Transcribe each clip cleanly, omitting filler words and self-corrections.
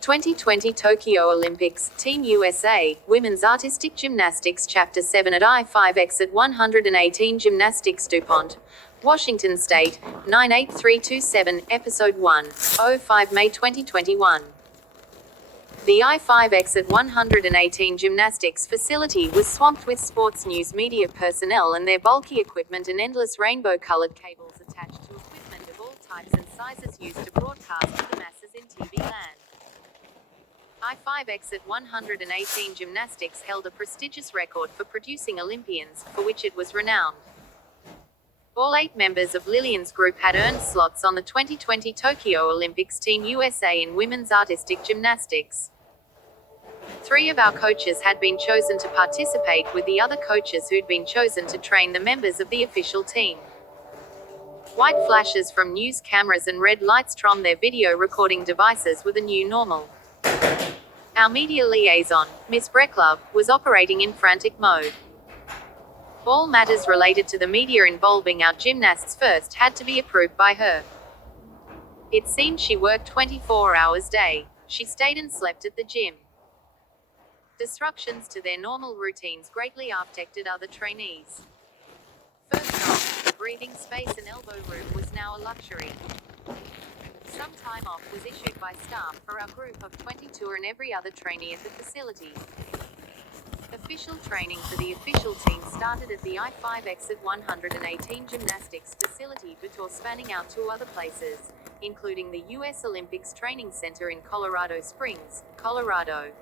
2020 Tokyo Olympics, Team USA, Women's Artistic Gymnastics Chapter 7 at I5X at 118 Gymnastics DuPont, Washington State, 98327, Episode 1, 05 May 2021. The I5X at 118 Gymnastics facility was swamped with sports news media personnel and their bulky equipment and endless rainbow-colored cables attached to equipment of all types and sizes used to broadcast to the masses in TV land. I5X at 118 Gymnastics held a prestigious record for producing Olympians, for which it was renowned. All 8 members of Lillian's group had earned slots on the 2020 Tokyo Olympics Team USA in women's artistic gymnastics. 3 of our coaches had been chosen to participate, with the other coaches who'd been chosen to train the members of the official team. White flashes from news cameras and red lights from their video recording devices were the new normal. Our media liaison, Miss Brecklove, was operating in frantic mode. All matters related to the media involving our gymnasts first had to be approved by her. It seemed she worked 24 hours a day. She stayed and slept at the gym. Disruptions to their normal routines greatly affected other trainees. First off, the breathing space and elbow room was now a luxury. Some time off was issued by staff for our group of 22 and every other trainee at the facility. Official training for the official team started at the I5X at 118 Gymnastics facility before spanning out to other places, including the U.S. Olympics Training Center in Colorado Springs, Colorado.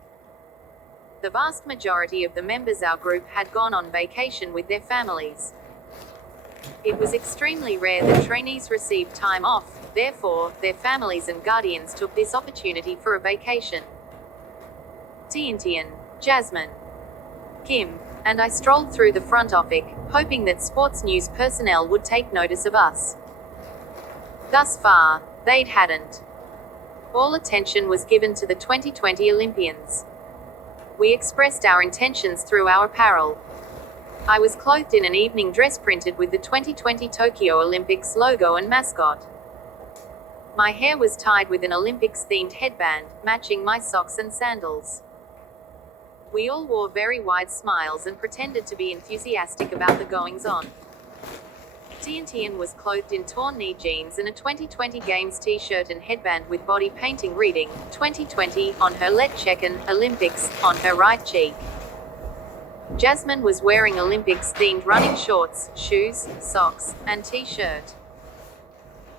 The vast majority of the members of our group had gone on vacation with their families. It was extremely rare that trainees received time off. Therefore, their families and guardians took this opportunity for a vacation. Tiantian, Jasmine, Kim, and I strolled through the front office, hoping that sports news personnel would take notice of us. Thus far, they hadn't. All attention was given to the 2020 Olympians. We expressed our intentions through our apparel. I was clothed in an evening dress printed with the 2020 Tokyo Olympics logo and mascot. My hair was tied with an Olympics-themed headband, matching my socks and sandals. We all wore very wide smiles and pretended to be enthusiastic about the goings-on. Tiantian was clothed in torn knee jeans and a 2020 Games t-shirt and headband with body painting reading, 2020, on her left cheek and Olympics, on her right cheek. Jasmine was wearing Olympics-themed running shorts, shoes, socks, and t-shirt.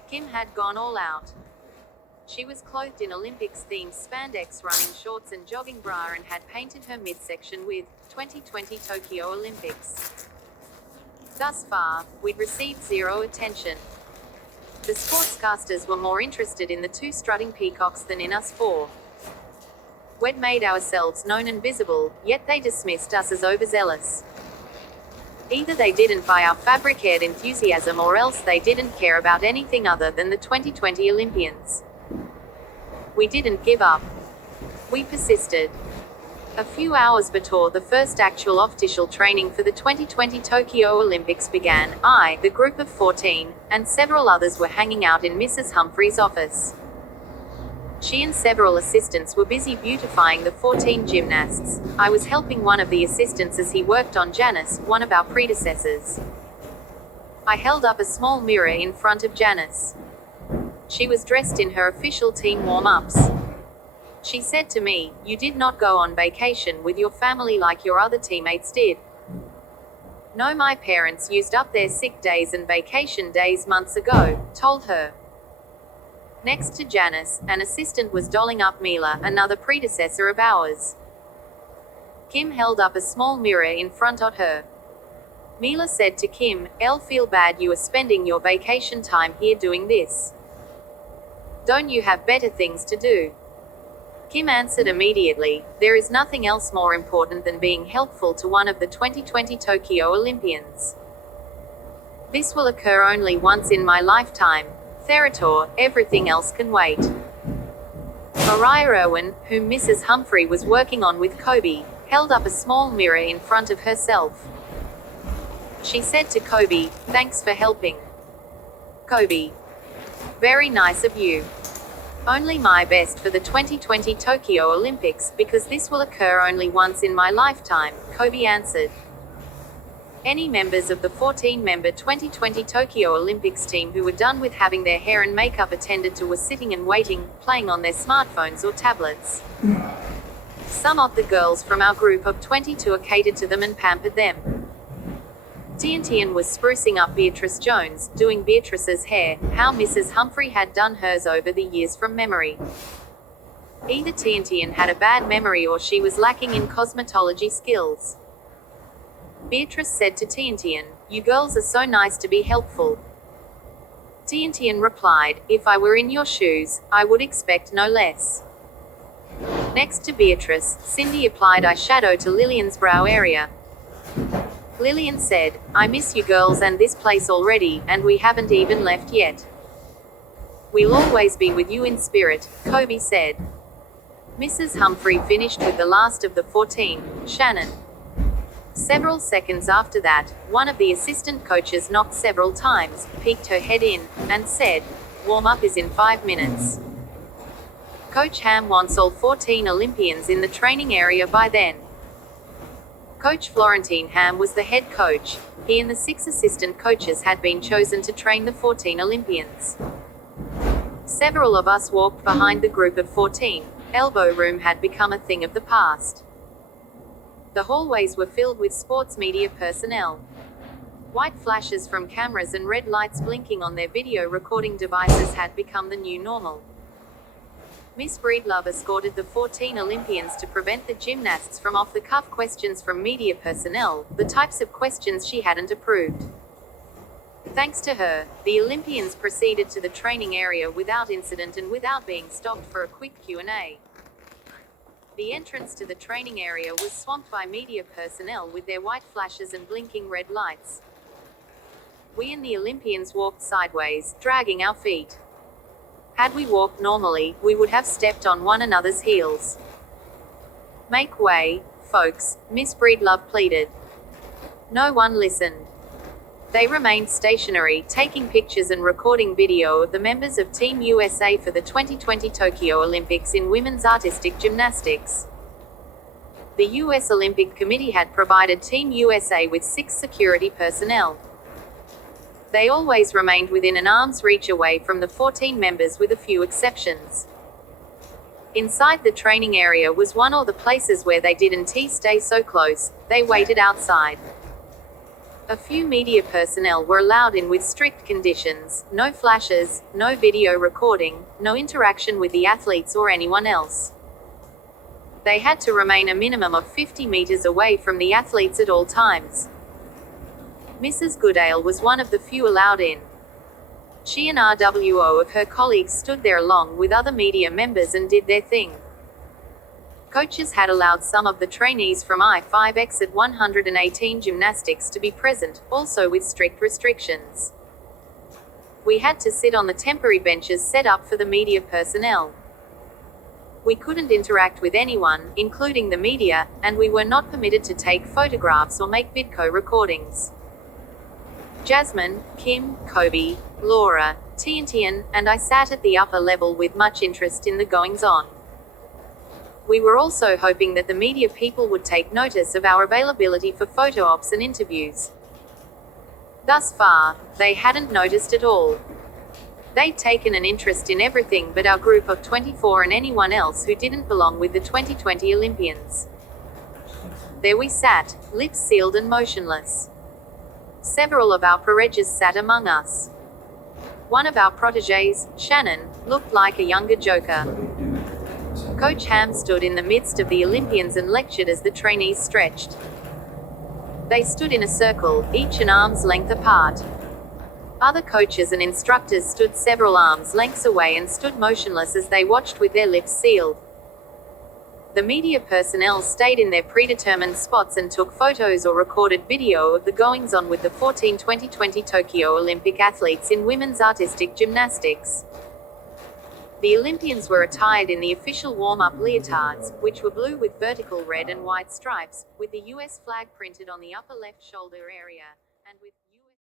Kim had gone all out. She was clothed in Olympics-themed spandex running shorts and jogging bra and had painted her midsection with 2020 Tokyo Olympics. Thus far, we'd received zero attention. The sportscasters were more interested in the 2 strutting peacocks than in us 4. We'd made ourselves known and visible, yet they dismissed us as overzealous. Either they didn't buy our fabricated enthusiasm or else they didn't care about anything other than the 2020 Olympians. We didn't give up. We persisted. A few hours before the first actual official training for the 2020 Tokyo Olympics began, I, the group of 14, and several others were hanging out in Mrs. Humphrey's office. She and several assistants were busy beautifying the 14 gymnasts. I was helping one of the assistants as he worked on Janice, one of our predecessors. I held up a small mirror in front of Janice. She was dressed in her official team warm-ups. She said to me, "You did not go on vacation with your family like your other teammates did." "No, my parents used up their sick days and vacation days months ago," told her. Next to Janice, an assistant was dolling up Mila, another predecessor of ours. Kim held up a small mirror in front of her. Mila said to Kim, "I'll feel bad you are spending your vacation time here doing this. Don't you have better things to do?" Kim answered immediately, "There is nothing else more important than being helpful to one of the 2020 Tokyo Olympians. This will occur only once in my lifetime. Therator, everything else can wait." Mariah Irwin, whom Mrs. Humphrey was working on with Kobe, held up a small mirror in front of herself. She said to Kobe, "Thanks for helping." Kobe. Very nice of you. Only my best for the 2020 Tokyo Olympics, because this will occur only once in my lifetime, Kobe answered. Any members of the 14-member 2020 Tokyo Olympics team who were done with having their hair and makeup attended to were sitting and waiting, playing on their smartphones or tablets. Some of the girls from our group of 22 catered to them and pampered them. Tiantian was sprucing up Beatrice Jones, doing Beatrice's hair, how Mrs. Humphrey had done hers over the years from memory. Either Tiantian had a bad memory or she was lacking in cosmetology skills. Beatrice said to Tiantian, "You girls are so nice to be helpful." Tiantian replied, "If I were in your shoes, I would expect no less." Next to Beatrice, Cindy applied eyeshadow to Lillian's brow area. Lillian said, "I miss you girls and this place already, and we haven't even left yet." "We'll always be with you in spirit," Kobe said. Mrs. Humphrey finished with the last of the 14, Shannon. Several seconds after that, one of the assistant coaches knocked several times, peeked her head in, and said, "Warm-up is in 5 minutes." Coach Ham wants all 14 Olympians in the training area by then. Coach Florentine Ham was the head coach. He and the 6 assistant coaches had been chosen to train the 14 Olympians. Several of us walked behind the group of 14. Elbow room had become a thing of the past. The hallways were filled with sports media personnel. White flashes from cameras and red lights blinking on their video recording devices had become the new normal. Miss Breedlove escorted the 14 Olympians to prevent the gymnasts from off-the-cuff questions from media personnel, the types of questions she hadn't approved. Thanks to her, the Olympians proceeded to the training area without incident and without being stopped for a quick Q&A. The entrance to the training area was swamped by media personnel with their white flashes and blinking red lights. We and the Olympians walked sideways, dragging our feet. Had we walked normally, we would have stepped on one another's heels. "Make way, folks," Miss Breedlove pleaded. No one listened. They remained stationary, taking pictures and recording video of the members of Team USA for the 2020 Tokyo Olympics in women's artistic gymnastics. The U.S. Olympic Committee had provided Team USA with 6 security personnel. They always remained within an arm's reach away from the 14 members with a few exceptions. Inside the training area was one of the places where they didn't stay so close, they waited outside. A few media personnel were allowed in with strict conditions: no flashes, no video recording, no interaction with the athletes or anyone else. They had to remain a minimum of 50 meters away from the athletes at all times. Mrs. Goodale was one of the few allowed in. She and RWO of her colleagues stood there along with other media members and did their thing. Coaches had allowed some of the trainees from I-5X at 118 gymnastics to be present, also with strict restrictions. We had to sit on the temporary benches set up for the media personnel. We couldn't interact with anyone, including the media, and we were not permitted to take photographs or make video recordings. Jasmine, Kim, Kobe, Laura, Tiantian, and I sat at the upper level with much interest in the goings-on. We were also hoping that the media people would take notice of our availability for photo ops and interviews. Thus far, they hadn't noticed at all. They'd taken an interest in everything but our group of 24 and anyone else who didn't belong with the 2020 Olympians. There we sat, lips sealed and motionless. Several of our pereges sat among us. One of our protégés, Shannon, looked like a younger joker. Coach Ham stood in the midst of the Olympians and lectured as the trainees stretched. They stood in a circle, each an arm's length apart. Other coaches and instructors stood several arms lengths away and stood motionless as they watched with their lips sealed. The media personnel stayed in their predetermined spots and took photos or recorded video of the goings-on with the 14 2020 Tokyo Olympic athletes in women's artistic gymnastics. The Olympians were attired in the official warm-up leotards, which were blue with vertical red and white stripes, with the US flag printed on the upper left shoulder area, and with